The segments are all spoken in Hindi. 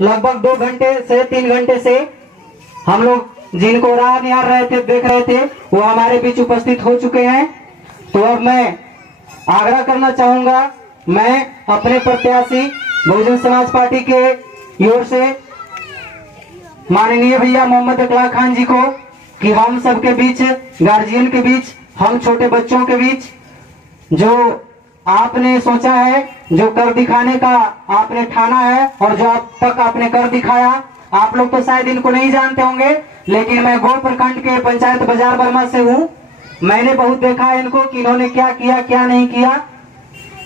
लगभग 2 घंटे से 3 घंटे से हम लोग जिनको राह निहार रहे थे, देख रहे थे, वो हमारे बीच उपस्थित हो चुके हैं। तो अब मैं आग्रह करना चाहूंगा, मैं अपने प्रत्याशी बहुजन समाज पार्टी के ओर से माननीय भैया मोहम्मद इकलाक खान जी को कि हम सबके बीच, गार्जियन के बीच, हम छोटे बच्चों के बीच जो आपने सोचा है, जो कर दिखाने का आपने ठाना है और जो अब तक आपने कर दिखाया, आप लोग तो शायद इनको नहीं जानते होंगे, लेकिन मैं गो प्रखंड के पंचायत बाजार बर्मा से हूँ। मैंने बहुत देखा है इनको कि इन्होंने क्या किया क्या नहीं किया,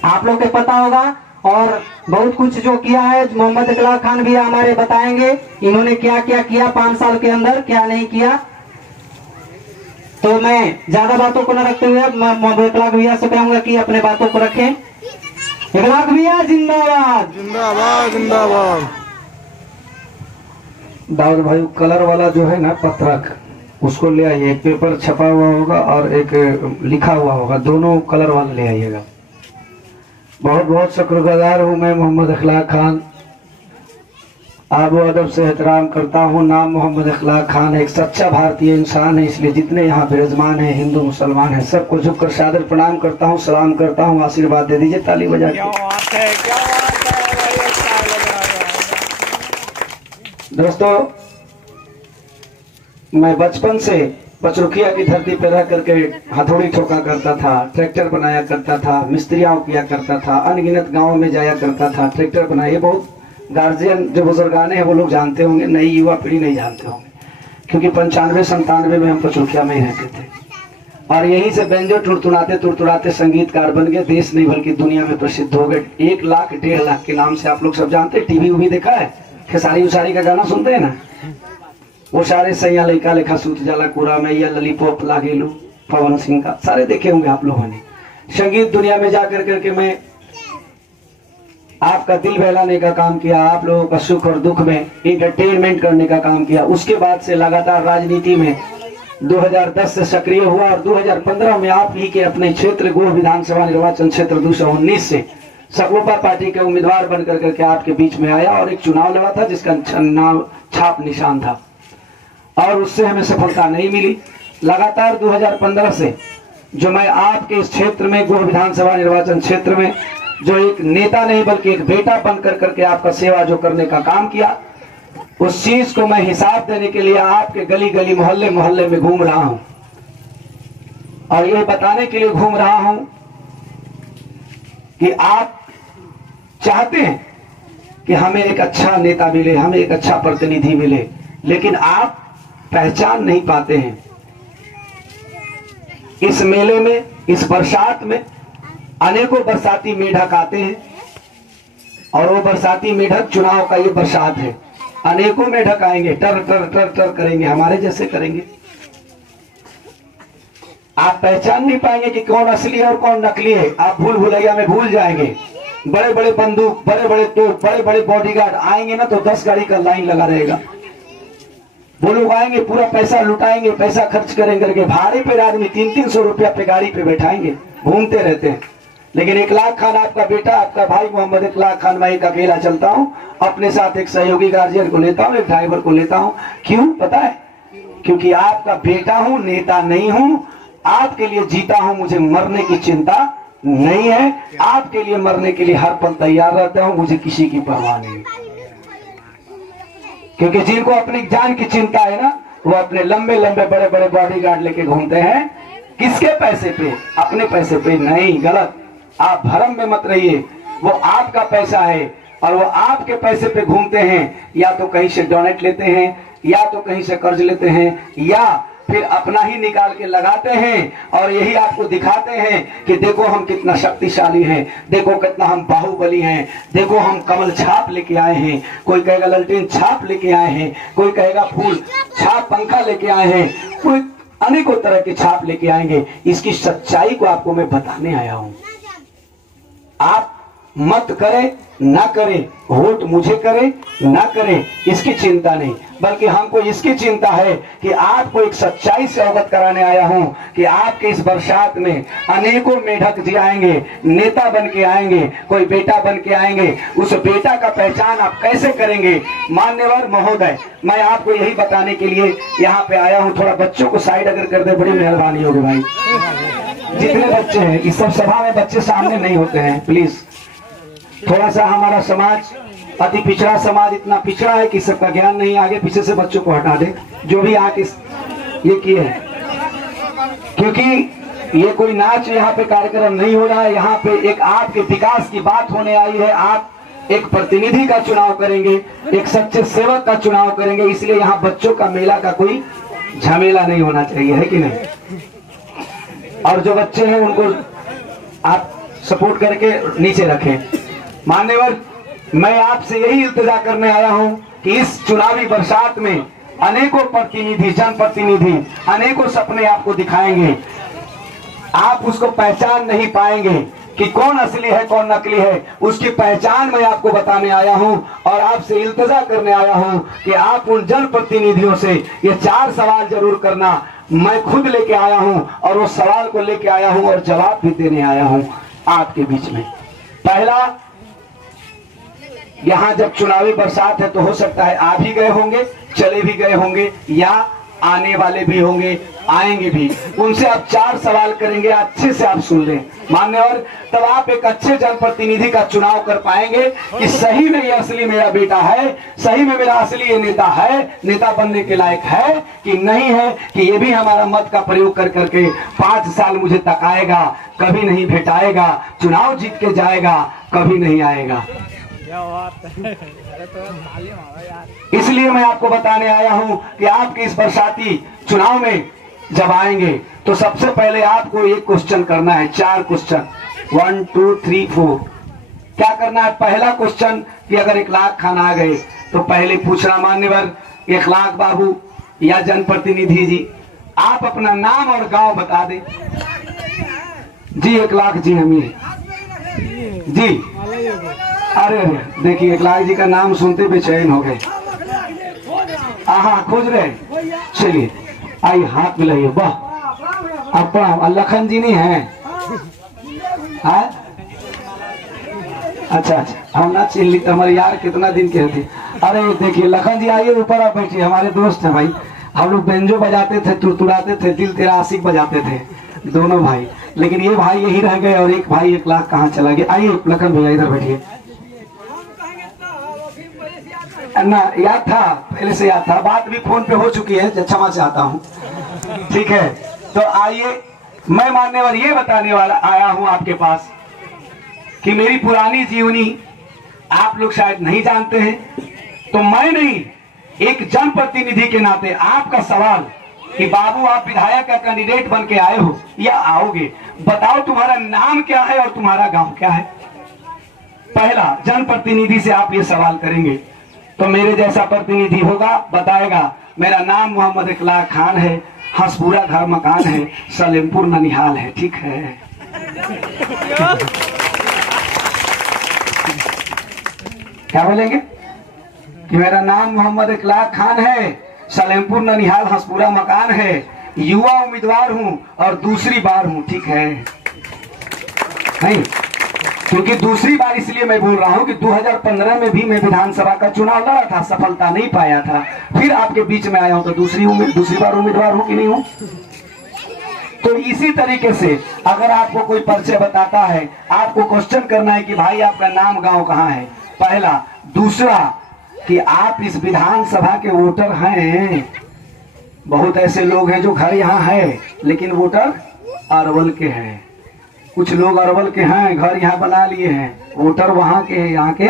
आप लोग को पता होगा। और बहुत कुछ जो किया है मोहम्मद इकलाक खान भी हमारे बताएंगे इन्होंने क्या क्या किया 5 साल के अंदर, क्या नहीं किया। तो मैं ज्यादा बातों को न रखते हुए मोहम्मद इकलाक भैया से कहूंगा कि अपने बातों को रखें। इकलाक भैया जिंदाबाद जिंदाबाद जिंदाबाद। दाऊद भाई कलर वाला जो है ना पत्रक, उसको ले आइए। एक पेपर छपा हुआ होगा और एक लिखा हुआ होगा, दोनों कलर वाला ले आइएगा। बहुत बहुत शुक्रगुजार हूँ मैं मोहम्मद इकलाक खान, आबो अदब से एहतराम करता हूँ। नाम मोहम्मद इकलाक खान एक सच्चा भारतीय इंसान है, इसलिए जितने यहाँ विराजमान हैं, हिंदू मुसलमान हैं, सबको झुककर सादर प्रणाम करता हूँ, सलाम करता हूँ। आशीर्वाद दे दीजिए ताली बजा के। दोस्तों, मैं बचपन से पचरुखिया की धरती पर रह करके हथौड़ी ठोका करता था, ट्रैक्टर बनाया करता था, मिस्त्रियां किया करता था, अनगिनत गांवों में जाया करता था, ट्रैक्टर बनाया। बहुत गार्जियन जो बुजुर्गाने हैं वो लोग जानते होंगे, नई युवा पीढ़ी नहीं जानते होंगे, क्योंकि 95-97 में हम पचरुखिया में ही रहते थे और यहीं से बेंजो टुड़तुड़ाते टुड़तुड़ाते संगीतकार बन गए। देश नहीं बल्कि दुनिया में प्रसिद्ध हो गए। 1 लाख 1.5 लाख के नाम से आप लोग सब जानते हैं। टीवी भी देखा है, खेसारी उसारी का गाना सुनते हैं ना, वो सारे सैया लड़का लेखा सूत जाला कुरा में, या ललीपॉप लागेलू पवन सिंह का, सारे देखे होंगे आप लोगों ने। संगीत दुनिया में जाकर करके मैं आपका दिल बहलाने का काम किया, आप लोगों का सुख और दुख में इंटरटेनमेंट करने का काम किया। उसके बाद से लगातार राजनीति में 2010 से सक्रिय हुआ और 2015 में आप ही के अपने क्षेत्र गोह विधानसभा निर्वाचन क्षेत्र 219 से सकलोपा पार्टी के उम्मीदवार बनकर करके आपके बीच में आया और एक चुनाव लड़ा था जिसका नाम छाप निशान था और उससे हमें सफलता नहीं मिली। लगातार 2015 से जो मैं आपके इस क्षेत्र में गोह विधानसभा निर्वाचन क्षेत्र में जो एक नेता नहीं बल्कि एक बेटा बनकर करके आपका सेवा जो करने का काम किया, उस चीज को मैं हिसाब देने के लिए आपके गली गली मोहल्ले मोहल्ले में घूम रहा हूं और ये बताने के लिए घूम रहा हूं कि आप चाहते हैं कि हमें एक अच्छा नेता मिले, हमें एक अच्छा प्रतिनिधि मिले, लेकिन आप पहचान नहीं पाते हैं। इस मेले में, इस बरसात में अनेकों बरसाती मेढक आते हैं और वो बरसाती मेढक चुनाव का ये बरसात है। अनेकों मेढक आएंगे, टर टर टर टर करेंगे, हमारे जैसे करेंगे। आप पहचान नहीं पाएंगे कि कौन असली और कौन नकली है। आप भूल भुलैया में भूल जाएंगे। बड़े बड़े बंदूक, बड़े बड़े तोप, बड़े बड़े बॉडीगार्ड आएंगे ना तो 10 गाड़ी का लाइन लगा रहेगा। वो लोग आएंगे, पूरा पैसा लुटाएंगे, पैसा खर्च करेंगे करके भाड़े पे आदमी 300-300 रुपया पे गाड़ी पे बैठाएंगे, घूमते रहते हैं। लेकिन इकलाक खान आपका बेटा, आपका भाई मोहम्मद इकलाक खान, मैं एक अकेला चलता हूँ, अपने साथ एक सहयोगी गार्जियन को लेता हूँ, एक ड्राइवर को लेता हूँ। क्यों पता है? क्योंकि आपका बेटा हूँ, नेता नहीं हूँ। आपके लिए जीता हूँ, मुझे मरने की चिंता नहीं है। आपके लिए मरने के लिए हर पल तैयार रहता हूँ, मुझे किसी की परवाह नहीं। क्योंकि जिनको अपनी जान की चिंता है ना, वो अपने लंबे लंबे बड़े बड़े बॉडीगार्ड लेके घूमते हैं। किसके पैसे पे? अपने पैसे पे नहीं। गलत, आप भरम में मत रहिए। वो आपका पैसा है और वो आपके पैसे पे घूमते हैं। या तो कहीं से डोनेट लेते हैं, या तो कहीं से कर्ज लेते हैं, या फिर अपना ही निकाल के लगाते हैं और यही आपको दिखाते हैं कि देखो हम कितना शक्तिशाली हैं, देखो कितना हम बाहुबली हैं, देखो हम कमल छाप लेके आए हैं। कोई कहेगा ललटेन छाप लेके आए हैं, कोई कहेगा फूल छाप पंखा लेके आए हैं, कोई अनेकों तरह के छाप लेके आएंगे। इसकी सच्चाई को आपको मैं बताने आया हूं। आप मत करे ना करे, वोट मुझे करे ना करे, इसकी चिंता नहीं, बल्कि हमको इसकी चिंता है कि आपको एक सच्चाई से अवगत कराने आया हूं कि आपके इस बरसात में अनेकों मेढक जी आएंगे, नेता बन के आएंगे, कोई बेटा बन के आएंगे। उस बेटा का पहचान आप कैसे करेंगे? मान्यवर महोदय, मैं आपको यही बताने के लिए यहाँ पे आया हूँ। थोड़ा बच्चों को साइड अगर कर दे, बड़ी मेहरबानी होगी भाई। जितने बच्चे हैं, इस सब सभा में बच्चे सामने नहीं होते हैं, प्लीज। थोड़ा सा हमारा समाज अति पिछड़ा समाज, इतना पिछड़ा है कि सबका ज्ञान नहीं, आगे पीछे से बच्चों को हटा दे जो भी आके ये किए हैं। क्योंकि ये कोई नाच यहाँ पे कार्यक्रम नहीं हो रहा है, यहाँ पे एक आपके विकास की बात होने आई है। आप एक प्रतिनिधि का चुनाव करेंगे, एक सच्चे सेवक का चुनाव करेंगे, इसलिए यहाँ बच्चों का मेला का कोई झमेला नहीं होना चाहिए, है कि नहीं? और जो बच्चे हैं उनको आप सपोर्ट करके नीचे रखें। मान्यवर, मैं आपसे यही इल्तिजा करने आया हूं कि इस चुनावी बरसात में अनेकों प्रतिनिधि, जनप्रतिनिधि अनेकों सपने आपको दिखाएंगे, आप उसको पहचान नहीं पाएंगे कि कौन असली है कौन नकली है। उसकी पहचान मैं आपको बताने आया हूं और आपसे इल्तिजा करने आया हूं कि आप उन जनप्रतिनिधियों से ये 4 सवाल जरूर करना। मैं खुद लेके आया हूं और वो सवाल को लेके आया हूं और जवाब भी देने आया हूं आपके बीच में। पहला, यहाँ जब चुनावी बरसात है तो हो सकता है आ भी गए होंगे, चले भी गए होंगे, या आने वाले भी होंगे, आएंगे भी। उनसे आप 4 सवाल करेंगे, अच्छे से आप सुन लें मान्यवर, तब आप एक अच्छे जनप्रतिनिधि का चुनाव कर पाएंगे कि सही में ये असली मेरा बेटा है, सही में मेरा असली ये नेता है, नेता बनने के लायक है कि नहीं है, कि ये भी हमारा मत का प्रयोग कर करके 5 साल मुझे तकाएगा, कभी नहीं भेटाएगा, चुनाव जीत के जाएगा, कभी नहीं आएगा। इसलिए मैं आपको बताने आया हूं कि आपके इस बरसाती चुनाव में जब आएंगे तो सबसे पहले आपको एक क्वेश्चन करना है, 4 क्वेश्चन, 1 2 3 4। क्या करना है? पहला क्वेश्चन कि अगर 1 लाख खान आ गए तो पहले पूछना, मान्यवर 1 लाख बाबू या जनप्रतिनिधि जी, आप अपना नाम और गांव बता दें। जी 1 लाख जी, हम ये जी, अरे देखिए 1 लाख जी का नाम सुनते बेचैन हो गए। हाँ खोज रहे, चलिए आइए हाथ मिलाइए। वाह, अपना लखन जी नहीं है? अच्छा, हम ना चिल्ली हमारे यार कितना दिन के थे। अरे देखिए लखन जी आइए ऊपर, आप बैठिए, हमारे दोस्त हैं भाई। हम लोग बेंजो बजाते थे, तुड़तुड़ाते थे, दिल तेरा आशिक बजाते थे, दोनों भाई। लेकिन ये भाई यही रह गए और एक भाई 1 लाख कहाँ चला गया। आइए लखन भैया इधर बैठिए। ना याद था, पहले से याद था, बात भी फोन पे हो चुकी है, क्षमा चाहता हूँ, ठीक है। तो आइए, मैं मान्यवर ये बताने वाला आया हूँ आपके पास कि मेरी पुरानी जीवनी आप लोग शायद नहीं जानते हैं, तो मैं नहीं, एक जनप्रतिनिधि के नाते आपका सवाल कि बाबू आप विधायक का कैंडिडेट बन के आए हो या आओगे, बताओ तुम्हारा नाम क्या है और तुम्हारा गांव क्या है। पहला जनप्रतिनिधि से आप ये सवाल करेंगे तो मेरे जैसा प्रतिनिधि होगा, बताएगा मेरा नाम मोहम्मद इकलाक खान है, हंसपुरा घर मकान है, सलेमपुर ननिहाल है, ठीक है। क्या बोलेंगे कि मेरा नाम मोहम्मद इकलाक खान है, सलेमपुर ननिहाल हंसपुरा मकान है, युवा उम्मीदवार हूं और दूसरी बार हूं, ठीक है। नहीं, क्योंकि दूसरी बार इसलिए मैं बोल रहा हूं कि 2015 में भी मैं विधानसभा का चुनाव लड़ा था, सफलता नहीं पाया था, फिर आपके बीच में आया हूं तो दूसरी बार उम्मीदवार हूं कि नहीं हूं। तो इसी तरीके से अगर आपको कोई परिचय बताता है, आपको क्वेश्चन करना है कि भाई आपका नाम गांव कहाँ है, पहला। दूसरा कि आप इस विधानसभा के वोटर हैं। बहुत ऐसे लोग हैं जो घर यहाँ है लेकिन वोटर अरवल के हैं, कुछ लोग अरवल के हैं, घर यहाँ बना लिए हैं, वोटर वहां के, यहाँ के।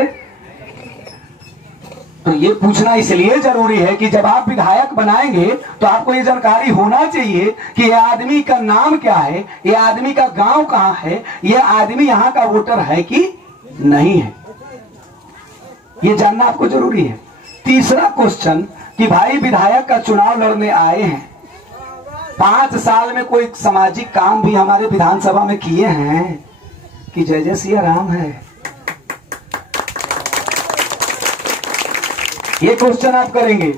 तो ये पूछना इसलिए जरूरी है कि जब आप विधायक बनाएंगे तो आपको ये जानकारी होना चाहिए कि ये आदमी का नाम क्या है, ये आदमी का गांव कहाँ है, ये आदमी यहाँ का वोटर है कि नहीं है, ये जानना आपको जरूरी है। तीसरा क्वेश्चन कि भाई विधायक का चुनाव लड़ने आए हैं, 5 साल में कोई सामाजिक काम भी हमारे विधानसभा में किए हैं कि जय जय सिया राम है, ये क्वेश्चन आप करेंगे।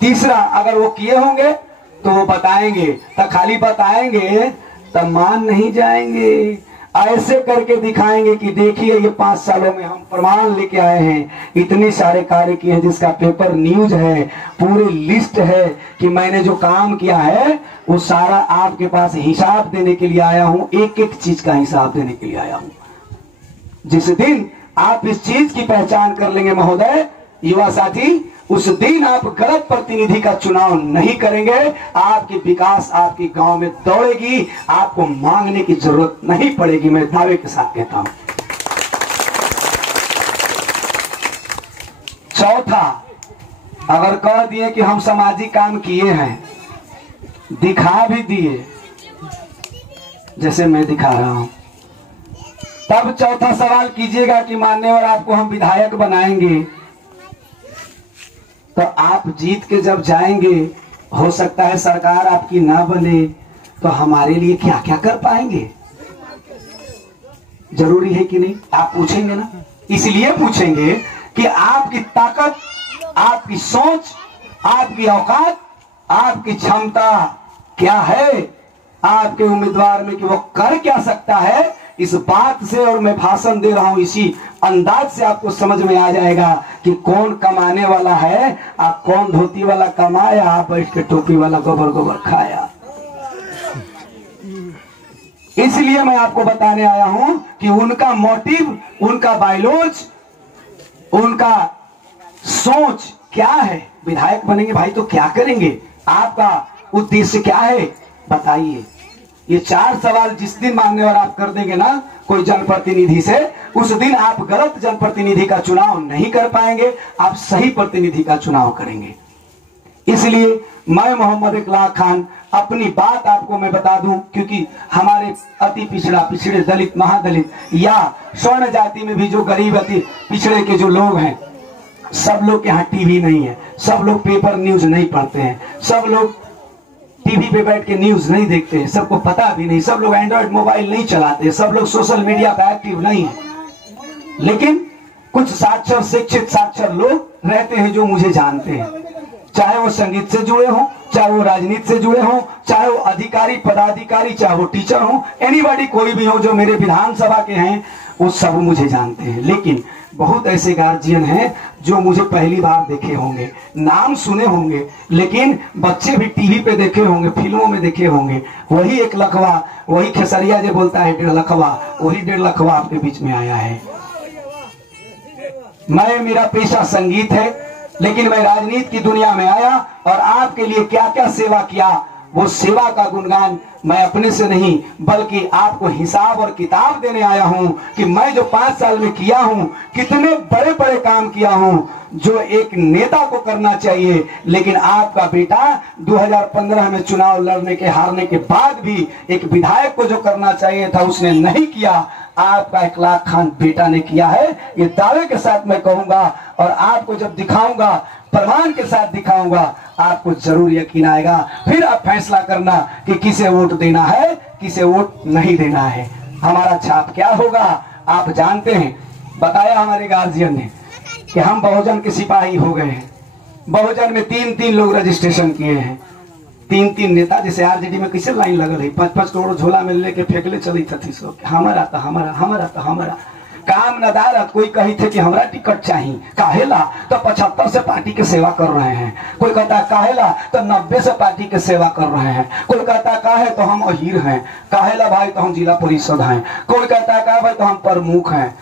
तीसरा, अगर वो किए होंगे तो वो बताएंगे, तो खाली बताएंगे तब मान नहीं जाएंगे, ऐसे करके दिखाएंगे कि देखिए ये 5 सालों में हम प्रमाण लेके आए हैं, इतने सारे कार्य किए हैं जिसका पेपर न्यूज है, पूरी लिस्ट है कि मैंने जो काम किया है वो सारा आपके पास हिसाब देने के लिए आया हूं, एक एक चीज का हिसाब देने के लिए आया हूं। जिस दिन आप इस चीज की पहचान कर लेंगे महोदय, युवा साथी, उस दिन आप गलत प्रतिनिधि का चुनाव नहीं करेंगे, आपकी विकास आपकी गांव में दौड़ेगी, आपको मांगने की जरूरत नहीं पड़ेगी। मैं दावे के साथ कहता हूं। चौथा, अगर कह दिए कि हम सामाजिक काम किए हैं, दिखा भी दिए जैसे मैं दिखा रहा हूं, तब चौथा सवाल कीजिएगा कि मान्यवर आपको हम विधायक बनाएंगे, तो आप जीत के जब जाएंगे, हो सकता है सरकार आपकी ना बने, तो हमारे लिए क्या क्या कर पाएंगे? जरूरी है कि नहीं? आप पूछेंगे ना, इसलिए पूछेंगे कि आपकी ताकत, आपकी सोच, आपकी औकात, आपकी क्षमता क्या है आपके उम्मीदवार में, कि वो कर क्या सकता है। इस बात से, और मैं भाषण दे रहा हूं इसी अंदाज से, आपको समझ में आ जाएगा कि कौन कमाने वाला है, आप कौन धोती वाला कमाया, आप बैठ के टोपी वाला गोबर गोबर खाया। इसलिए मैं आपको बताने आया हूं कि उनका मोटिव, उनका बायोलॉज, उनका सोच क्या है। विधायक बनेंगे भाई तो क्या करेंगे, आपका उद्देश्य क्या है, बताइए। ये 4 सवाल जिस दिन मान्यवर आप कर देंगे ना कोई जनप्रतिनिधि से, उस दिन आप गलत जनप्रतिनिधि का चुनाव नहीं कर पाएंगे, आप सही प्रतिनिधि का चुनाव करेंगे। इसलिए मैं मोहम्मद इकलाक खान अपनी बात आपको मैं बता दूं, क्योंकि हमारे अति पिछड़ा, पिछड़े, दलित, महादलित या स्वर्ण जाति में भी जो गरीब अति पिछड़े के जो लोग हैं, सब लोग के यहाँ टीवी नहीं है, सब लोग पेपर न्यूज नहीं पढ़ते हैं, सब लोग टीवी पे बैठ के न्यूज नहीं देखते हैं, सबको पता भी नहीं, सब लोग एंड्रॉइड मोबाइल नहीं चलाते, सब लोग सोशल मीडिया पे एक्टिव नहीं है। लेकिन कुछ साक्षर, शिक्षित साक्षर लोग रहते हैं जो मुझे जानते हैं, चाहे वो संगीत से जुड़े हों, चाहे वो राजनीति से जुड़े हों, चाहे वो अधिकारी पदाधिकारी, चाहे वो टीचर हों, एनीबॉडी, कोई भी हो जो मेरे विधानसभा के हैं, वो सब मुझे जानते हैं। लेकिन बहुत ऐसे गार्जियन हैं जो मुझे पहली बार देखे होंगे, नाम सुने होंगे, लेकिन बच्चे भी टीवी पे देखे होंगे, फिल्मों में देखे होंगे। वही 1 लखवा, वही खेसरिया जो बोलता है 1.5 लखवा, वही 1.5 लखवा आपके बीच में आया है। मेरा पेशा संगीत है, लेकिन मैं राजनीति की दुनिया में आया और आपके लिए क्या क्या सेवा किया, वो सेवा का गुणगान मैं अपने से नहीं बल्कि आपको हिसाब और किताब देने आया हूं कि मैं जो 5 साल में किया हूं, कितने बड़े बड़े काम किया हूं जो एक नेता को करना चाहिए। लेकिन आपका बेटा 2015 में चुनाव लड़ने के हारने के बाद भी एक विधायक को जो करना चाहिए था उसने नहीं किया, आपका इकलाक खान बेटा ने किया है। ये दावे के साथ मैं कहूंगा, और आपको जब दिखाऊंगा, प्रमाण के साथ दिखाऊंगा, आपको जरूर यकीन आएगा। फिर आप फैसला करना कि किसे वोट देना है, किसे वोट नहीं देना है। हमारा छाप क्या होगा आप जानते हैं। बताया हमारे गार्जियन ने कि हम बहुजन के सिपाही हो गए हैं। बहुजन में 3-3 लोग रजिस्ट्रेशन किए हैं, 3-3 नेता। जैसे आरजेडी में कैसे लाइन लगल है, 5-5 करोड़ झोला में लेके फेंकले चली थी सब, हमारा तो हमारा, हमारा तो हमारा। काम नदारत कोई कही थे कि हमरा टिकट चाहिए, काहेला तो 75 से पार्टी के सेवा कर रहे हैं, कोई कहता काहेला तो 90 से पार्टी के सेवा कर रहे हैं, कोई कहता काहे तो हम अहीर हैं, काहेला भाई तो हम जिला परिषद हैं, कोई कहता का भाई तो हम प्रमुख हैं।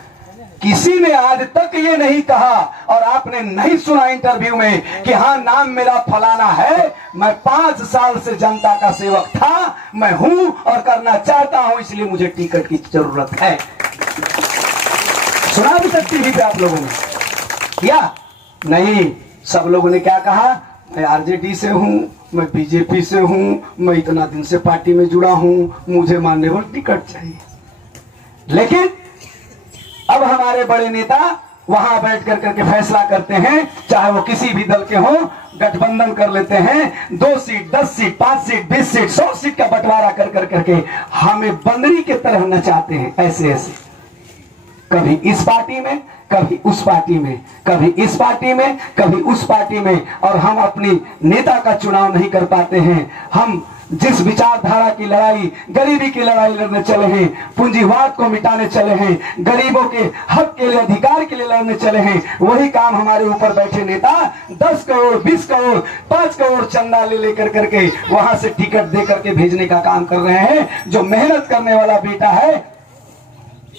किसी ने आज तक ये नहीं कहा और आपने नहीं सुना इंटरव्यू में कि हाँ नाम मेरा फलाना है, मैं 5 साल से जनता का सेवक था, मैं हूं और करना चाहता हूं, इसलिए मुझे टिकट की जरूरत है। सुना भी सकती थी आप लोगों ने या नहीं? सब लोगों ने क्या कहा, मैं आरजेडी से हूं, मैं बीजेपी से हूं, मैं इतना दिन से पार्टी में जुड़ा हूं, मुझे मान्यवर टिकट चाहिए। लेकिन अब हमारे बड़े नेता वहां बैठ करके फैसला करते हैं, चाहे वो किसी भी दल के हों, गठबंधन कर लेते हैं, 2 seat, 10 seat, 5 seat, 20 seat, 100 seat का बंटवारा कर करके हमें बंदरी की तरह नचाते हैं। ऐसे ऐसे कभी इस पार्टी में, कभी उस पार्टी में, कभी इस पार्टी में, कभी उस पार्टी में, और हम अपनी नेता का चुनाव नहीं कर पाते हैं। हम जिस विचारधारा की लड़ाई, गरीबी की लड़ाई लड़ने चले हैं, पूंजीवाद को मिटाने चले हैं, गरीबों के हक के लिए, अधिकार के लिए लड़ने चले हैं, वही काम हमारे ऊपर बैठे नेता 10 करोड़, 20 करोड़, 5 करोड़ चंदा ले लेकर करके वहां से टिकट दे करके भेजने का काम कर रहे हैं। जो मेहनत करने वाला बेटा है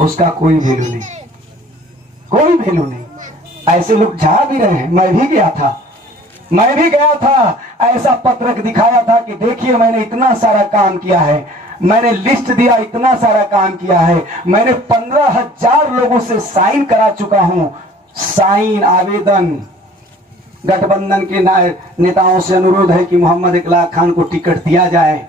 उसका कोई वैल्यू नहीं, कोई वैल्यू नहीं। ऐसे लोग जा भी रहे हैं। मैं भी गया था, मैं भी गया था, ऐसा पत्रक दिखाया था कि देखिए मैंने इतना सारा काम किया है, मैंने लिस्ट दिया, इतना सारा काम किया है, मैंने 15,000 लोगों से साइन करा चुका हूं। साइन आवेदन, गठबंधन के नेताओं से अनुरोध है कि मोहम्मद इकलाक खान को टिकट दिया जाए,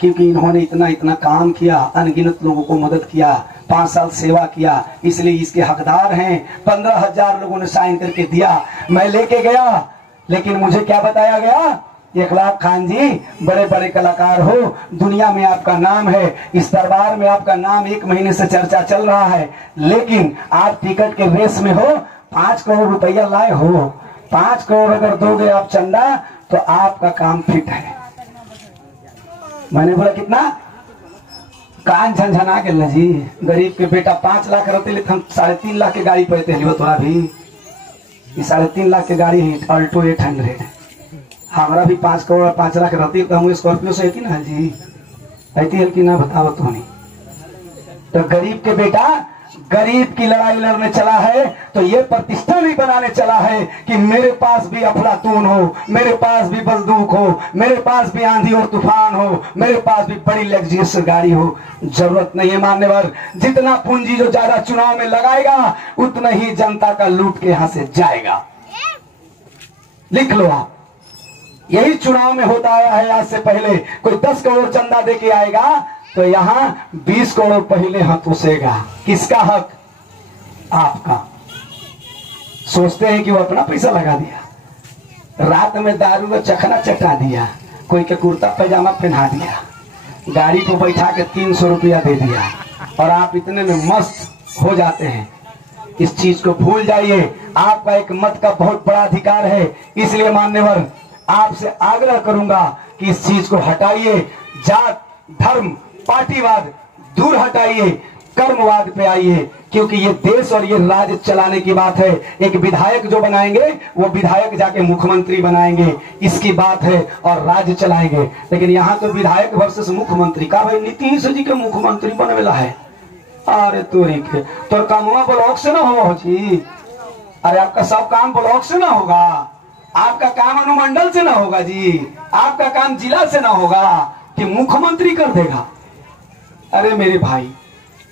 क्योंकि इन्होंने इतना इतना काम किया, अनगिनत लोगों को मदद किया, 5 साल सेवा किया, इसलिए इसके हकदार हैं। 15,000 लोगों ने साइन करके दिया। मैं लेके गया, लेकिन मुझे क्या बताया गया, इकलाक खान जी बड़े बड़े कलाकार हो, दुनिया में आपका नाम है, इस दरबार में आपका नाम 1 महीने से चर्चा चल रहा है, लेकिन आप टिकट के रेस में हो, 5 करोड़ रुपया लाए हो, 5 करोड़ अगर दोगे आप चंदा तो आपका काम फिट है। मैंने बोला कितना? कान झंझना के जी, गरीब के बेटा 5 लाख रहते ले, हम 3.5 लाख के गाड़ी पे थे, थोड़ा भी 3.5 लाख के गाड़ी है, अल्टो 800। हमारा भी 5 करोड़ और 5 लाख रहती तो हम स्कॉर्पियो से है कि ना जी, ऐती है कि ना, बताओ तो नहीं। तो गरीब के बेटा गरीब की लड़ाई लड़ने चला है, तो ये प्रतिष्ठा भी बनाने चला है कि मेरे पास भी अफलातून हो, मेरे पास भी बंदूक हो, मेरे पास भी आंधी और तूफान हो, मेरे पास भी बड़ी लग्जरियस गाड़ी हो। जरूरत नहीं है मान्यवर, जितना पूंजी जो ज्यादा चुनाव में लगाएगा उतना ही जनता का लूट के यहां से जाएगा। लिख लो आप, यही चुनाव में होता आया है। आज से पहले कोई 10 करोड़ चंदा दे के आएगा तो यहाँ 20 करोड़ पहले हाथ उसेगा। किसका हक? आपका। सोचते हैं कि वो अपना पैसा लगा दिया, रात में दारू में चखना चटा दिया, कोई के कुर्ता पैजामा पहना दिया, गाड़ी को बैठा के 300 रुपया दे दिया, और आप इतने में मस्त हो जाते हैं। इस चीज को भूल जाइए, आपका एक मत का बहुत बड़ा अधिकार है। इसलिए मान्यवर आपसे आग्रह करूंगा कि इस चीज को हटाइए, जात धर्म पार्टीवाद दूर हटाइए, कर्मवाद पे आइए, क्योंकि ये देश और ये राज्य चलाने की बात है। एक विधायक जो बनाएंगे वो विधायक जाके मुख्यमंत्री बनाएंगे, इसकी बात है, और राज्य चलाएंगे। लेकिन यहाँ तो विधायक वर्सेस मुख्यमंत्री का, भाई नीतीश जी के मुख्यमंत्री बनेला है। अरे तोरी के तो कामवा ब्लॉक से ना हो जी, अरे आपका सब काम ब्लॉक से ना होगा, आपका काम अनुमंडल से ना होगा जी, आपका काम जिला से ना होगा कि मुख्यमंत्री कर देगा। अरे मेरे भाई,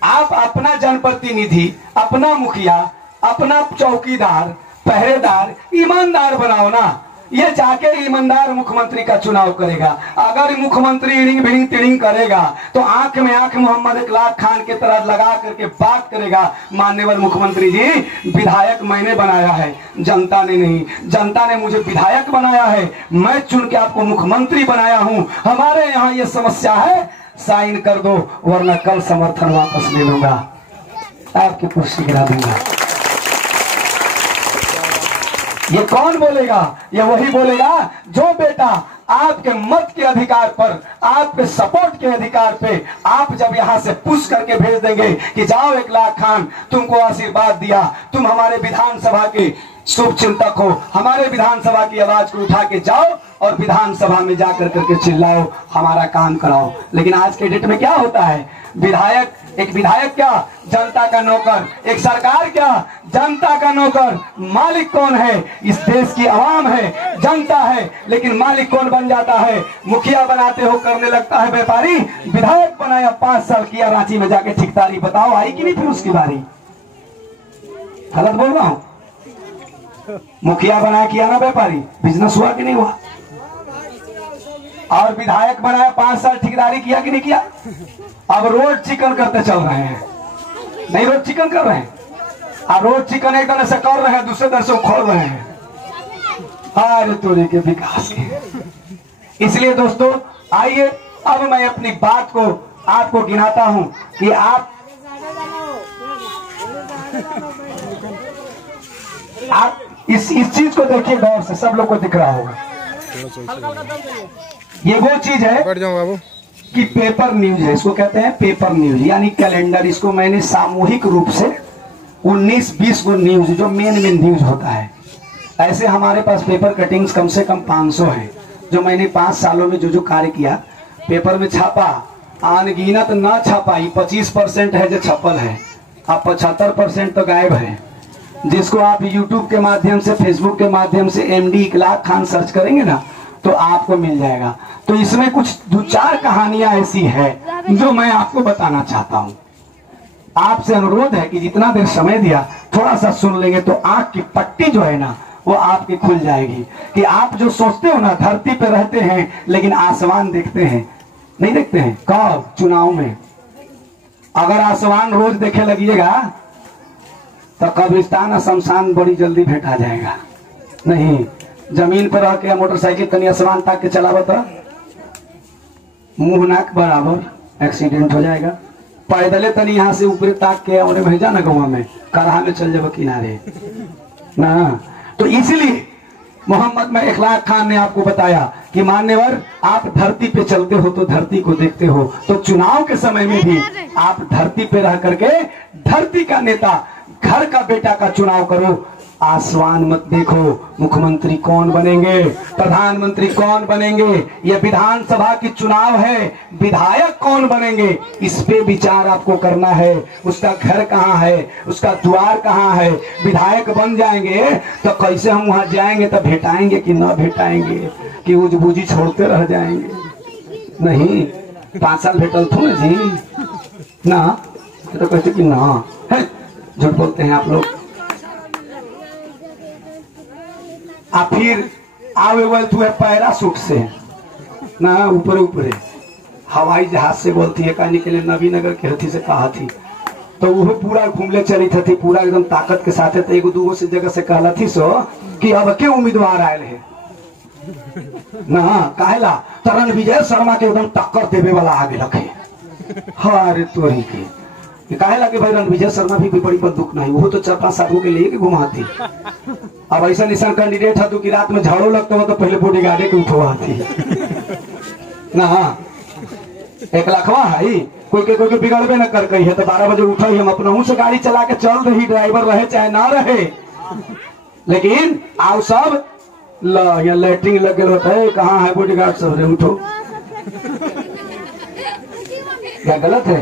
आप अपना जनप्रतिनिधि, अपना मुखिया, अपना चौकीदार, पहरेदार, ईमानदार बनाओ ना। ये जाके ईमानदार मुख्यमंत्री का चुनाव करेगा। अगर मुख्यमंत्री इड़िंग भिड़िंग तिड़िंग करेगा तो आंख में आंख मोहम्मद इकलाक खान के तरह लगा करके बात करेगा, माननीय मुख्यमंत्री जी विधायक मैंने बनाया है, जनता ने नहीं। जनता ने मुझे विधायक बनाया है, मैं चुन के आपको मुख्यमंत्री बनाया हूं। हमारे यहाँ ये समस्या है, साइन कर दो वरना कल समर्थन वापस ले लूंगा, आपकी कुर्सी गिरा दूंगा। ये कौन बोलेगा? ये वही बोलेगा जो बेटा आपके मत के अधिकार पर, आपके सपोर्ट के अधिकार पे आप जब यहां से पुश करके भेज देंगे कि जाओ इकलाक खान, तुमको आशीर्वाद दिया, तुम हमारे विधानसभा के शुभ चिंतक हो, हमारे विधानसभा की आवाज को उठा के जाओ और विधानसभा में जाकर करके चिल्लाओ, हमारा काम कराओ। लेकिन आज के डेट में क्या होता है? विधायक, एक विधायक क्या? जनता का नौकर। एक सरकार क्या? जनता का नौकर। मालिक कौन है? इस देश की आवाम है, जनता है। लेकिन मालिक कौन बन जाता है? मुखिया बनाते हो करने लगता है व्यापारी। विधायक बनाया, 5 साल किया, रांची में जाके ठिकदारी, बताओ आई कि नहीं फिर उसकी बारी? गलत बोल रहा हूं? मुखिया बनाया, किया ना व्यापारी, बिजनेस हुआ कि नहीं हुआ? और विधायक बनाया, 5 साल ठेकेदारी किया कि नहीं किया? अब रोड चिकन करते चल रहे हैं, नहीं रोड चिकन कर रहे हैं। अब रोड चिकन एक तरह से कर रहे हैं, दूसरे तरह से उखड़ रहे हैं। अरे तोरे के विकास के। इसलिए दोस्तों आइए, अब मैं अपनी बात को आपको गिनाता हूं कि आप आप इस चीज को देखिए गौर से, सब लोग को दिख रहा होगा। ये वो चीज है बैठ जाओ बाबू कि पेपर न्यूज है, इसको कहते हैं पेपर न्यूज यानी कैलेंडर। इसको मैंने सामूहिक रूप से 19-20 को न्यूज जो मेन न्यूज होता है, ऐसे हमारे पास पेपर कटिंग्स कम से कम 500 हैं जो मैंने 5 सालों में जो कार्य किया पेपर में छापा। अनगिनत ना छापाई 25% है जो छपल है, अब 75% तो गायब है। जिसको आप YouTube के माध्यम से, फेसबुक के माध्यम से MD इकलाक खान सर्च करेंगे ना तो आपको मिल जाएगा। तो इसमें कुछ 2-4 कहानियां ऐसी है जो मैं आपको बताना चाहता हूं। आपसे अनुरोध है कि जितना देर समय दिया थोड़ा सा सुन लेंगे तो आंख की पट्टी जो है ना वो आपकी खुल जाएगी। कि आप जो सोचते हो ना धरती पे रहते हैं लेकिन आसमान देखते हैं, नहीं देखते हैं। कब? चुनाव में। अगर आसमान रोज देखे लगिएगा तो कब्रिस्तान और शमशान बड़ी जल्दी भेटा जाएगा। नहीं, जमीन पर रह के मोटरसाइकिल कहीं आसमान ताक के चलावा तो मुंह नाक बराबर एक्सीडेंट हो जाएगा। पैदले तनी यहाँ से ऊपर ताक के उन्हें भेजा ना गाँव में, करहा में चल जाओ किनारे ना। तो इसलिए मोहम्मद में इखलाक खान ने आपको बताया कि मान्यवर आप धरती पे चलते हो तो धरती को देखते हो, तो चुनाव के समय में भी आप धरती पे रह करके धरती का नेता, घर का बेटा का चुनाव करो। आसमान मत देखो मुख्यमंत्री कौन बनेंगे, प्रधानमंत्री कौन बनेंगे, यह विधानसभा की चुनाव है, विधायक कौन बनेंगे, इस पे विचार आपको करना है। उसका घर कहाँ है, उसका द्वार कहाँ है। विधायक बन जाएंगे तो कैसे हम वहां जाएंगे, तो भेटाएंगे कि न भेटाएंगे, कि उजबूजी छोड़ते रह जाएंगे। नहीं, 5 साल भेटल थो ना जी ना, तो कहते कि ना, झूठ बोलते हैं आप लोग। आप फिर आवे वाले तू है पैरासूट से ना, ऊपर ऊपर हवाई जहाज से बोलती है कहने के लिए नबीनगर के हथी से कहा थी तो वो पूरा घूमले चली थी, पूरा एकदम ताकत के साथ। तो एगो दूगो से जगह से कहला थी सो कि अब के उम्मीदवार आये है ना, काहेला तरन विजय शर्मा के एकदम टक्कर देवे वाला आगे रखे। अरे तोरी के काहे लगे भाई रणविजय शर्मा भी बड़ी बंदूक नहीं, वो तो 4-5 साधु के लिए घुमाती। अब ऐसा निशान कैंडिडेट है तो कि रात में झाड़ू लगता हो तो पहले बॉडीगार्ड के उठवाती ना। 1 लाखवा है कोई के बिगड़बे न कर गई है तो 12 बजे उठा ही हम अपना से गाड़ी चला के चल रही, ड्राइवर रहे चाहे ना रहे, लेकिन आओ सब यहाँ लैट्रिन लग गए होता है, कहाँ है बॉडीगार्ड सब रे उठो। क्या गलत है?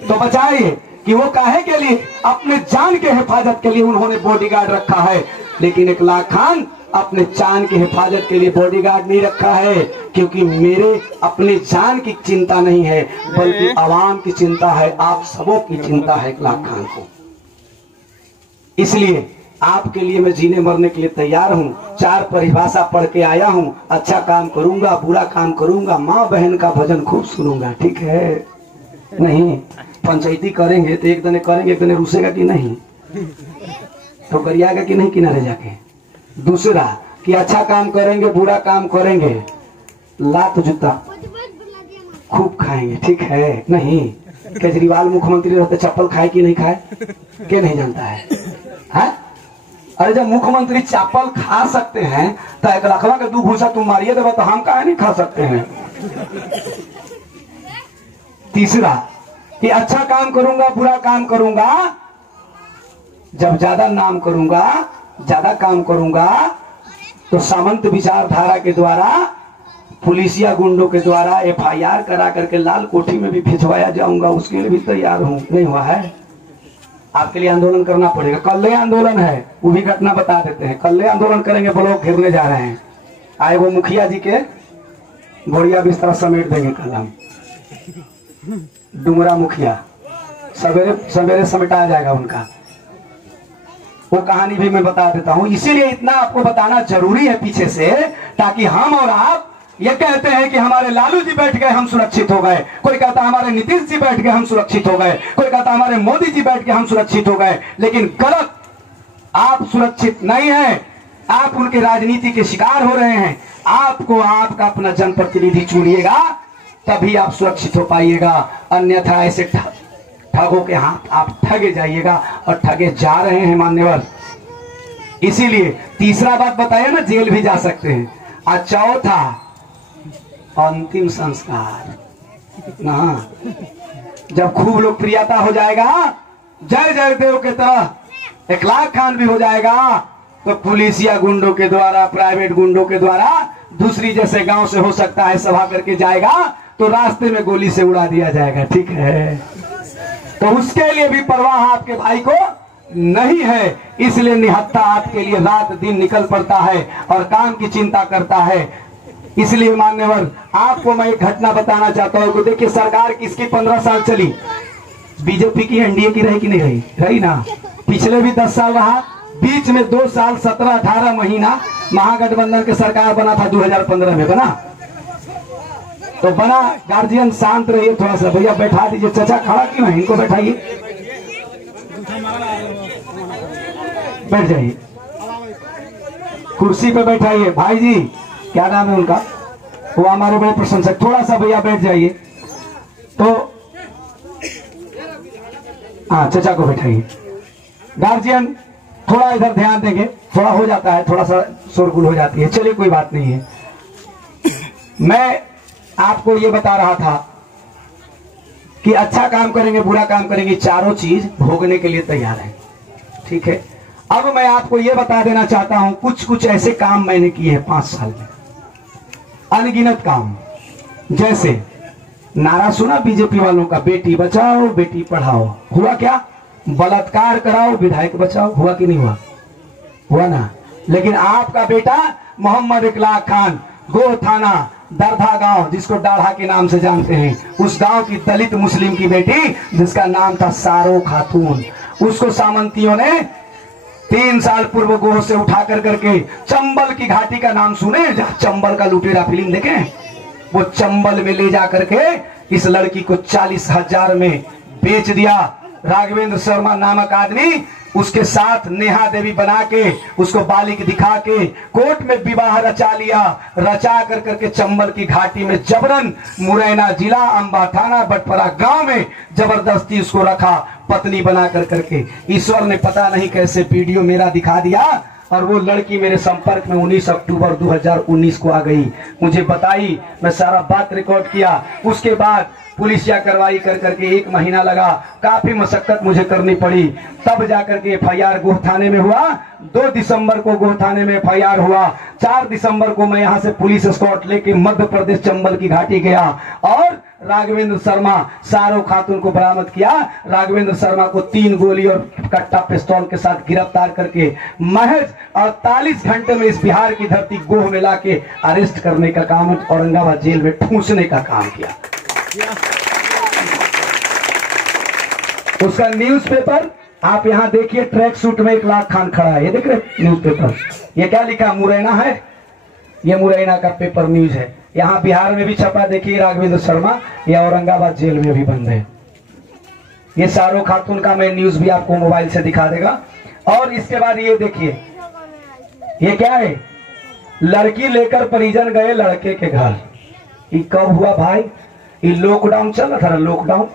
तो बचाइए कि वो काहे के लिए, अपने जान के हिफाजत के लिए उन्होंने बॉडीगार्ड रखा है। लेकिन इखलाक खान अपने जान की हिफाजत के लिए बॉडीगार्ड नहीं रखा है, क्योंकि मेरे अपने जान की चिंता नहीं है बल्कि आवाम की चिंता है, आप सबों की चिंता है इखलाक खान को। इसलिए आपके लिए मैं जीने मरने के लिए तैयार हूँ। 4 परिभाषा पढ़ के आया हूँ, अच्छा काम करूंगा, बुरा काम करूंगा, माँ बहन का भजन खूब सुनूंगा, ठीक है? नहीं, पंचायती करेंगे तो एक दने करेंगे, एक दने रूसेगा कि नहीं, तो गरियागा कि नहीं किनारे जाके। दूसरा कि अच्छा काम करेंगे, बुरा काम करेंगे, लात जूता खूब खाएंगे, ठीक है? नहीं, केजरीवाल मुख्यमंत्री रहते चप्पल खाए कि नहीं खाए, के नहीं जानता है, हा? अरे जब मुख्यमंत्री चप्पल खा सकते हैं तो 1 लाखवा का 2 घूसा तुम मारिए देवा तो हम काहे नहीं खा सकते हैं? तीसरा कि अच्छा काम करूंगा, बुरा काम करूंगा, जब ज्यादा नाम करूंगा, ज्यादा काम करूंगा तो सामंत विचारधारा के द्वारा, पुलिसिया गुंडों के द्वारा FIR करा करके लाल कोठी में भी भिजवाया जाऊंगा, उसके लिए भी तैयार हूं। नहीं हुआ है? आपके लिए आंदोलन करना पड़ेगा। कल आंदोलन है, वो भी घटना बता देते हैं। कल आंदोलन करेंगे, ब्लॉक घेरने जा रहे हैं। आए वो मुखिया जी के बोरिया बिस्तरा समेट देंगे कल हम, डुमरा मुखिया सवेरे सवेरे समेटा जाएगा उनका। वो कहानी भी मैं बता देता हूं। इसीलिए इतना आपको बताना जरूरी है पीछे से, ताकि हम और आप ये कहते हैं कि हमारे लालू जी बैठ गए हम सुरक्षित हो गए, कोई कहता हमारे नीतीश जी बैठ गए हम सुरक्षित हो गए, कोई कहता हमारे मोदी जी बैठ गए हम सुरक्षित हो गए। लेकिन गलत, आप सुरक्षित नहीं है, आप उनके राजनीति के शिकार हो रहे हैं। आपको आपका अपना जनप्रतिनिधि चुनिएगा तभी आप सुरक्षित हो पाइएगा, अन्यथा ऐसे ठगों के हाथ आप ठगे जाइएगा और ठगे जा रहे हैं मान्यवर। इसीलिए तीसरा बात बताया ना, जेल भी जा सकते हैं। और चौथा अंतिम संस्कार ना, जब खूब लोकप्रियता हो जाएगा, जय जयदेव के तरह 1 लाख खान भी हो जाएगा, तो पुलिस या गुंडों के द्वारा, प्राइवेट गुंडों के द्वारा दूसरी जैसे गांव से हो सकता है सभा करके जाएगा तो रास्ते में गोली से उड़ा दिया जाएगा। ठीक है, तो उसके लिए भी परवाह आपके भाई को नहीं है, इसलिए निहत्था आपके लिए रात दिन निकल पड़ता है और काम की चिंता करता है। इसलिए मान्यवर, आपको मैं एक घटना बताना चाहता हूँ कि देखिए, सरकार किसकी 15 साल चली, बीजेपी की, एनडीए की रही कि नहीं रही? रही ना। पिछले भी 10 साल रहा, बीच में 2 साल 17-18 महीना महागठबंधन की सरकार बना था, 2015 में बना, तो बना। गार्जियन शांत रहिए थोड़ा सा, भैया बैठा दीजिए, चाचा खड़ा क्यों है, इनको बैठाइए, बैठ जाइए, कुर्सी पे बैठाइए। भाई जी, क्या नाम है उनका, वो हमारे बड़े प्रशंसक, थोड़ा सा भैया बैठ जाइए। तो हाँ, चाचा को बैठाइए। गार्जियन थोड़ा इधर ध्यान देंगे, थोड़ा हो जाता है, थोड़ा सा शोरगुल हो जाती है, चलिए कोई बात नहीं है। मैं आपको ये बता रहा था कि अच्छा काम करेंगे, बुरा काम करेंगे, चारों चीज भोगने के लिए तैयार है। ठीक है, अब मैं आपको ये बता देना चाहता हूं, कुछ कुछ ऐसे काम मैंने किए हैं 5 साल में, अनगिनत काम। जैसे नारा सुना बीजेपी वालों का, बेटी बचाओ बेटी पढ़ाओ, हुआ क्या? बलात्कार कराओ विधायक बचाओ, हुआ कि नहीं हुआ? हुआ ना। लेकिन आपका बेटा मोहम्मद इकलाक खान, गोह थाना दरधा गांव, जिसको डाढ़ा के नाम से जानते हैं, उस गांव की दलित मुस्लिम की बेटी जिसका नाम था सारो खातून, उसको सामंतियों ने 3 साल पूर्व गोह से उठा करके चंबल की घाटी का नाम सुने, जहां चंबल का लुटेरा फिल्म देखे, वो चंबल में ले जा करके इस लड़की को 40,000 में बेच दिया। राघवेंद्र शर्मा नामक आदमी उसके साथ नेहा देवी बना के, उसको बालिक दिखा के कोर्ट में विवाह रचा लिया। रचा करके चंबल की घाटी में जबरन, मुरैना जिला अंबा थाना बटपरा गांव में जबरदस्ती उसको रखा, पत्नी बना करके। ईश्वर ने पता नहीं कैसे वीडियो मेरा दिखा दिया और वो लड़की मेरे संपर्क में 19 अक्टूबर 2019 को आ गई, मुझे बताई, मैं सारा बात रिकॉर्ड किया। उसके बाद पुलिसिया कार्रवाई करके 1 महीना लगा, काफी मशक्कत मुझे करनी पड़ी, तब जाकर के एफआईआर गोह थाने में हुआ। 2 दिसंबर को गोह थाने में एफआईआर हुआ। 4 दिसंबर को मैं यहाँ से पुलिस एस्कॉर्ट लेके मध्य प्रदेश चंबल की घाटी गया और राघवेंद्र शर्मा सारो खातून को बरामद किया। राघवेंद्र शर्मा को 3 गोली और कट्टा पिस्तौल के साथ गिरफ्तार करके महज 48 घंटे में इस बिहार की धरती गोह में लाके अरेस्ट करने का काम, औरंगाबाद जेल में ठूंसने का काम किया। उसका न्यूज़पेपर आप यहां देखिए, ट्रैक सूट में इकलाक खान खड़ा है, ये देख रहे न्यूज़पेपर, ये क्या लिखा, मुरैना है, ये मुरैना का पेपर न्यूज है। यहाँ बिहार में भी छपा, देखिए राघवेंद्र शर्मा, या औरंगाबाद जेल में भी बंद है। ये सारो खातून का मैं न्यूज भी आपको मोबाइल से दिखा देगा। और इसके बाद ये देखिए, ये क्या है, लड़की लेकर परिजन गए लड़के के घर। ये कब हुआ भाई? ये लॉकडाउन चल रहा था, लॉकडाउन।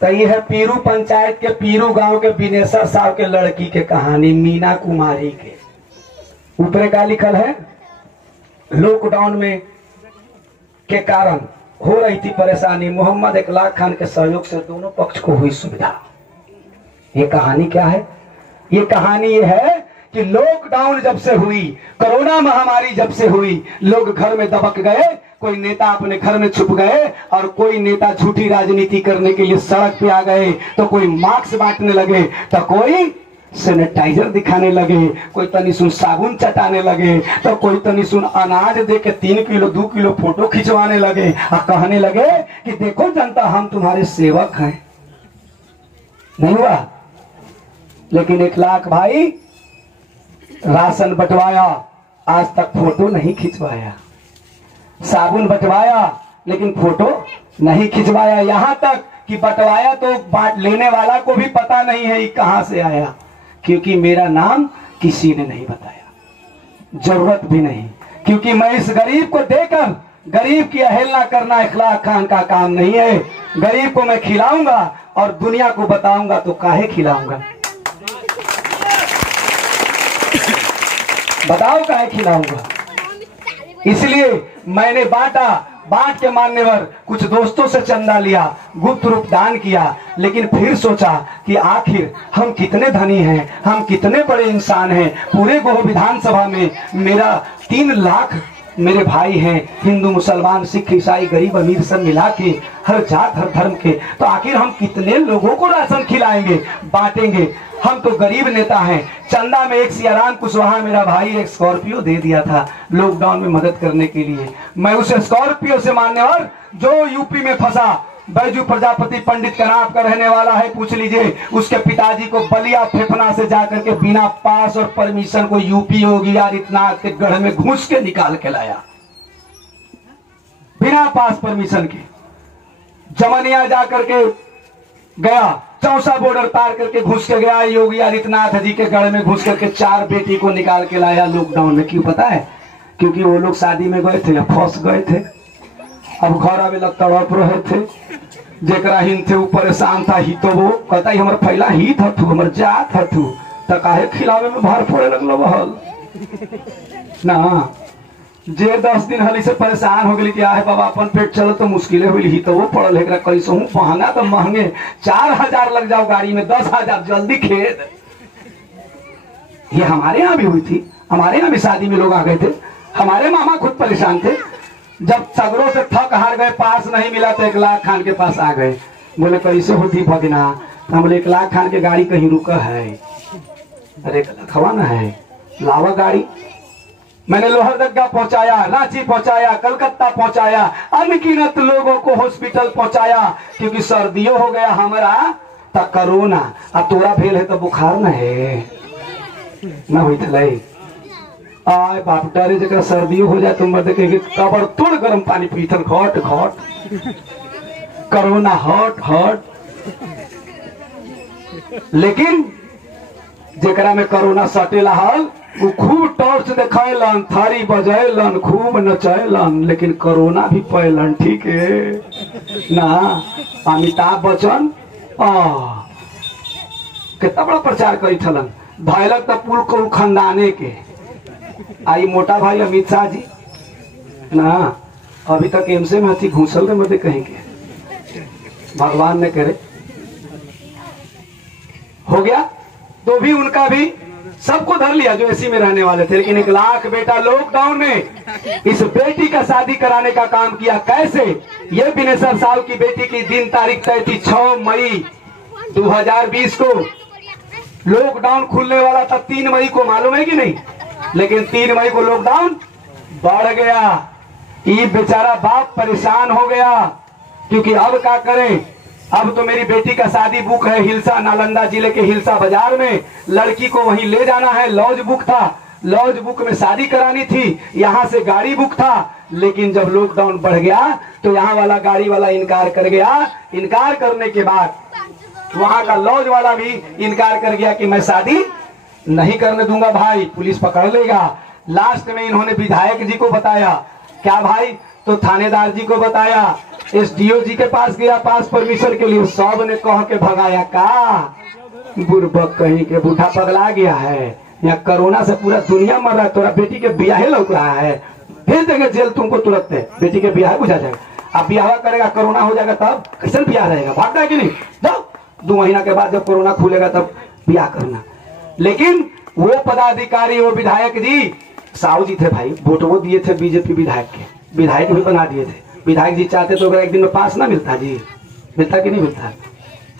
तो ये है पीरू पंचायत के पीरू गांव के बिनेश्वर साहब के लड़की के कहानी, मीना कुमारी के। ऊपर का लिखल है, लॉकडाउन में के कारण हो रही थी परेशानी, मोहम्मद इकलाक खान के सहयोग से दोनों पक्ष को हुई सुविधा। ये कहानी क्या है? ये कहानी ये है कि लॉकडाउन जब से हुई, कोरोना महामारी जब से हुई, लोग घर में दबक गए, कोई नेता अपने घर में छुप गए और कोई नेता झूठी राजनीति करने के लिए सड़क पे आ गए, तो कोई मास्क बांटने लगे, तो कोई सैनिटाइजर दिखाने लगे, कोई तनी सुन साबुन चटाने लगे, तो कोई तनी सुन अनाज दे के 3 किलो 2 किलो फोटो खिंचवाने लगे और कहने लगे कि देखो जनता, हम तुम्हारे सेवक हैं। नहीं हुआ? लेकिन इकलाक भाई राशन बंटवाया, आज तक फोटो नहीं खिंचवाया, साबुन बंटवाया लेकिन फोटो नहीं खिंचवाया, यहां तक कि बंटवाया तो लेने वाला को भी पता नहीं है ये कहां से आया, क्योंकि मेरा नाम किसी ने नहीं बताया, जरूरत भी नहीं, क्योंकि मैं इस गरीब को देकर गरीब की अवहेलना करना इकलाक खान का काम नहीं है। गरीब को मैं खिलाऊंगा और दुनिया को बताऊंगा, तो काहे खिलाऊंगा? बताओ काहे खिलाऊंगा। इसलिए मैंने बांट के मान्यवर कुछ दोस्तों से चंदा लिया, गुप्त रूप दान किया, लेकिन फिर सोचा कि आखिर हम कितने धनी हैं, हम कितने बड़े इंसान हैं। पूरे गोह विधानसभा में मेरा 3 लाख मेरे भाई हैं, हिंदू मुसलमान सिख ईसाई गरीब अमीर सब मिला के, हर जात हर धर्म के, तो आखिर हम कितने लोगों को राशन खिलाएंगे, बांटेंगे। हम तो गरीब नेता हैं। चंदा में एक सियाराम कुशवाहा मेरा भाई एक स्कॉर्पियो दे दिया था लॉकडाउन में मदद करने के लिए। मैं उस स्कॉर्पियो से मान्यवर जो यूपी में फंसा, बैजू प्रजापति पंडित कनाप का रहने वाला है, पूछ लीजिए, उसके पिताजी को बलिया फेफना से जाकर के बिना पास और परमिशन को यूपी योगी आदित्यनाथ के गढ़ में घुस के निकाल के लाया, बिना पास परमिशन के। जमनिया जाकर के गया, चौसा बॉर्डर पार करके घुस के गया योगी आदित्यनाथ जी के गढ़ में घुस करके 4 बेटी को निकाल के लाया लॉकडाउन में। क्यों पता है? क्योंकि वो लोग शादी में गए थे या फंस गए थे, अब घर आवे लग तड़प रहे थे। जेकरा हिन थे वो परेशान था, ही तो वो कहता ही हमारे पहला ही था तू, हमारे जात था तू, तो काहे खिलावे में भार फोड़े लगलो बहल ना। जे 10 दिन हली से परेशान हो गई कि आहे बाबा अपन पेट चलो तो मुश्किलें हुई, ही तो वो पड़ल है कैसे हूँ पहना तो महंगे 4000 लग जाओ गाड़ी में, 10,000 जल्दी खेद। ये हमारे यहाँ भी हुई थी, हमारे यहाँ भी शादी में लोग आ गए थे, हमारे मामा खुद परेशान थे। जब सगरों से थक हार गए, पास नहीं मिला तो 1 लाख खान के पास आ गए। बोले कैसे होती भगना? हम बोले 1 लाख खान के गाड़ी कहीं रुका है। अरे 1 लाख खवाना है, लावा गाड़ी। मैंने लोहरदगा पहुंचाया, रांची पहुंचाया, कलकत्ता पहुंचाया, अनगिनत लोगों को हॉस्पिटल पहुंचाया, क्योंकि सर्दियों हो गया हमारा तो कोरोना, अब तोरा भेल है तो बुखार न है न हुई थले। आय बाप डरे जरा सर्दियों हो जाए तो मर देखे कबर तोड़ गर्म पानी पीथन घट घट कोरोना हट हट। लेकिन जेकरा में कोरोना सटेला हल वो खूब टॉर्च दिखाएलन, थारी बजाएलन, खूब नचाएलन, लेकिन कोरोना भी पैलन। ठीक है ना? अमिताभ बच्चन कितना बड़ा प्रचार करी थलन, भैलक तो पुल को खानदाने के। आई मोटा भाई अमित शाह जी ना अभी तक एमसे में हथी घूसल रहे मत कहीं के, भगवान ने करे हो गया तो भी उनका भी सबको धर लिया जो एसी में रहने वाले थे। लेकिन 1 लाख बेटा लॉकडाउन में इस बेटी का शादी कराने का काम किया। कैसे? ये बिनेसर साल की बेटी की दिन तारीख तय थी 6 मई 2020 को। लॉकडाउन खुलने वाला था 3 मई को, मालूम है कि नहीं? लेकिन 3 मई को लॉकडाउन बढ़ गया। ये बेचारा बाप परेशान हो गया, क्योंकि अब क्या करें, अब तो मेरी बेटी का शादी बुक है हिलसा, नालंदा जिले के हिलसा बाजार में। लड़की को वहीं ले जाना है, लॉज बुक था, लॉज बुक में शादी करानी थी, यहाँ से गाड़ी बुक था। लेकिन जब लॉकडाउन बढ़ गया तो यहाँ वाला गाड़ी वाला इनकार कर गया। इनकार करने के बाद वहां का लॉज वाला भी इनकार कर गया कि मैं शादी नहीं करने दूंगा भाई, पुलिस पकड़ लेगा। लास्ट में इन्होंने विधायक जी को बताया, क्या भाई? तो थानेदार जी को बताया, एसडीओ जी के पास गया पास परमिशन के लिए, सब ने कह के भगाया। का बुर्बक कहीं के बूढ़ा पगला गया है, यहाँ कोरोना से पूरा दुनिया मर रहा है, तोरा बेटी के ब्याह लौक रहा है, भेज देंगे जेल तुमको तुरंत में, बेटी के ब्याह बुझा जाएगा। अब ब्याह करेगा, कोरोना हो जाएगा, तब कैसे ब्याह रहेगा? भागता है कि नहीं? जाओ 2 महीना के बाद जब कोरोना खुलेगा तब ब्याह करना। लेकिन वो पदाधिकारी, वो विधायक जी, साहू जी थे भाई, वोट वो दिए थे बीजेपी विधायक के, विधायक भी बना दिए थे। विधायक जी चाहते तो अगर 1 दिन में पास ना मिलता जी, मिलता कि नहीं मिलता?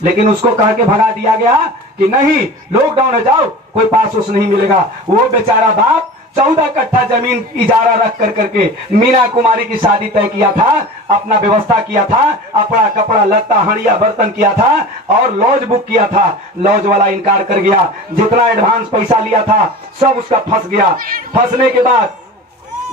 लेकिन उसको कह के भगा दिया गया कि नहीं लॉकडाउन है, जाओ, कोई पास उस नहीं मिलेगा। वो बेचारा बाप 14 कट्ठा जमीन इजारा रख कर करके मीना कुमारी की शादी तय किया था, अपना व्यवस्था किया था, अपना कपड़ा लत्ता हड़िया बर्तन किया था और लॉज बुक किया था। लॉज वाला इनकार कर गया, जितना एडवांस पैसा लिया था सब उसका फंस गया। फंसने के बाद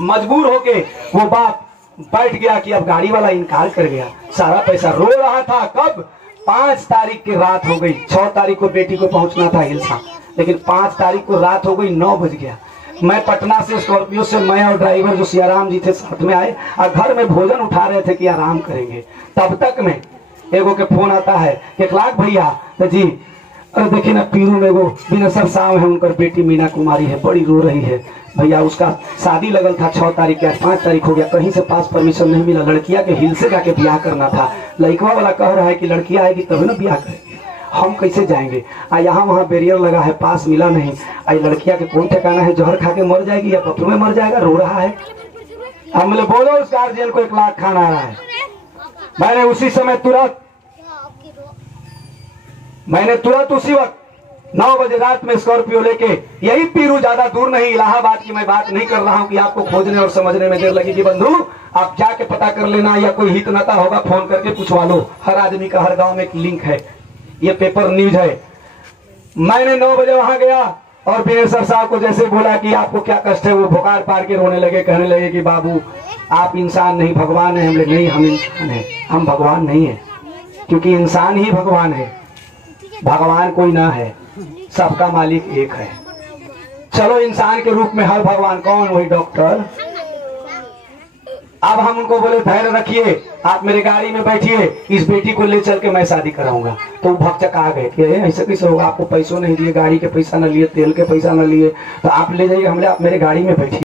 मजबूर होके वो बाप बैठ गया कि अब गाड़ी वाला इनकार कर गया, सारा पैसा रो रहा था। कब? 5 तारीख की रात हो गई, 6 तारीख को बेटी को पहुंचना था हिलसा, लेकिन 5 तारीख को रात हो गई, 9 बज गया। मैं पटना से स्कॉर्पियो से मैं और ड्राइवर जो सियाराम जी थे साथ में आए और घर में भोजन उठा रहे थे कि आराम करेंगे। तब तक में एगो के फोन आता है, 1 लाख भैया तो जी, अरे देखिए ना पीरू में एगो बिनेसर साहब है, उनकर बेटी मीना कुमारी है, बड़ी रो रही है, भैया उसका शादी लगल था 6 तारीख के, आज 5 तारीख हो गया, कहीं से पास परमिशन नहीं मिला, लड़किया के हिल से जाके ब्याह करना था। लड़कवा वाला कह रहा है कि लड़की आएगी तभी ना ब्याह करेंगे, हम कैसे जाएंगे? यहाँ वहाँ बैरियर लगा है, पास मिला नहीं। आई लड़किया के कौन ठिकाना है, जहर खा के मर जाएगी या पथरू में मर जाएगा, रो रहा है। हम बोले बोलो उस गार्जियन को 1 लाख खाना आ रहा है। मैंने तुरंत उसी वक्त 9 बजे रात में स्कॉर्पियो लेके यही पीरू, ज्यादा दूर नहीं, इलाहाबाद की मैं बात नहीं कर रहा हूं कि आपको खोजने और समझने में देर लगेगी। बंधु आप जाके पता कर लेना, या कोई हितनता होगा फोन करके पूछवा लो। हर आदमी का हर गांव में एक लिंक है, ये पेपर न्यूज है। मैंने 9 बजे वहां गया और बीएसएफ साहब को जैसे बोला कि आपको क्या कष्ट है, वो भुखार पार के रोने लगे, कहने लगे कि बाबू आप इंसान नहीं भगवान है। हम बोले नहीं, हम इंसान है, हम भगवान नहीं है, क्योंकि इंसान ही भगवान है, भगवान कोई ना है, सबका मालिक एक है। चलो इंसान के रूप में हर भगवान कौन? वही डॉक्टर। अब हम उनको बोले धैर्य रखिए, आप मेरे गाड़ी में बैठिए, इस बेटी को ले चल के मैं शादी कराऊंगा। तो भक्चक आ गए कि ऐसे कैसे होगा, आपको पैसों नहीं दिए, गाड़ी के पैसा न लिए, तेल के पैसा न लिए, तो आप ले जाइए, हमले आप मेरे गाड़ी में बैठिए।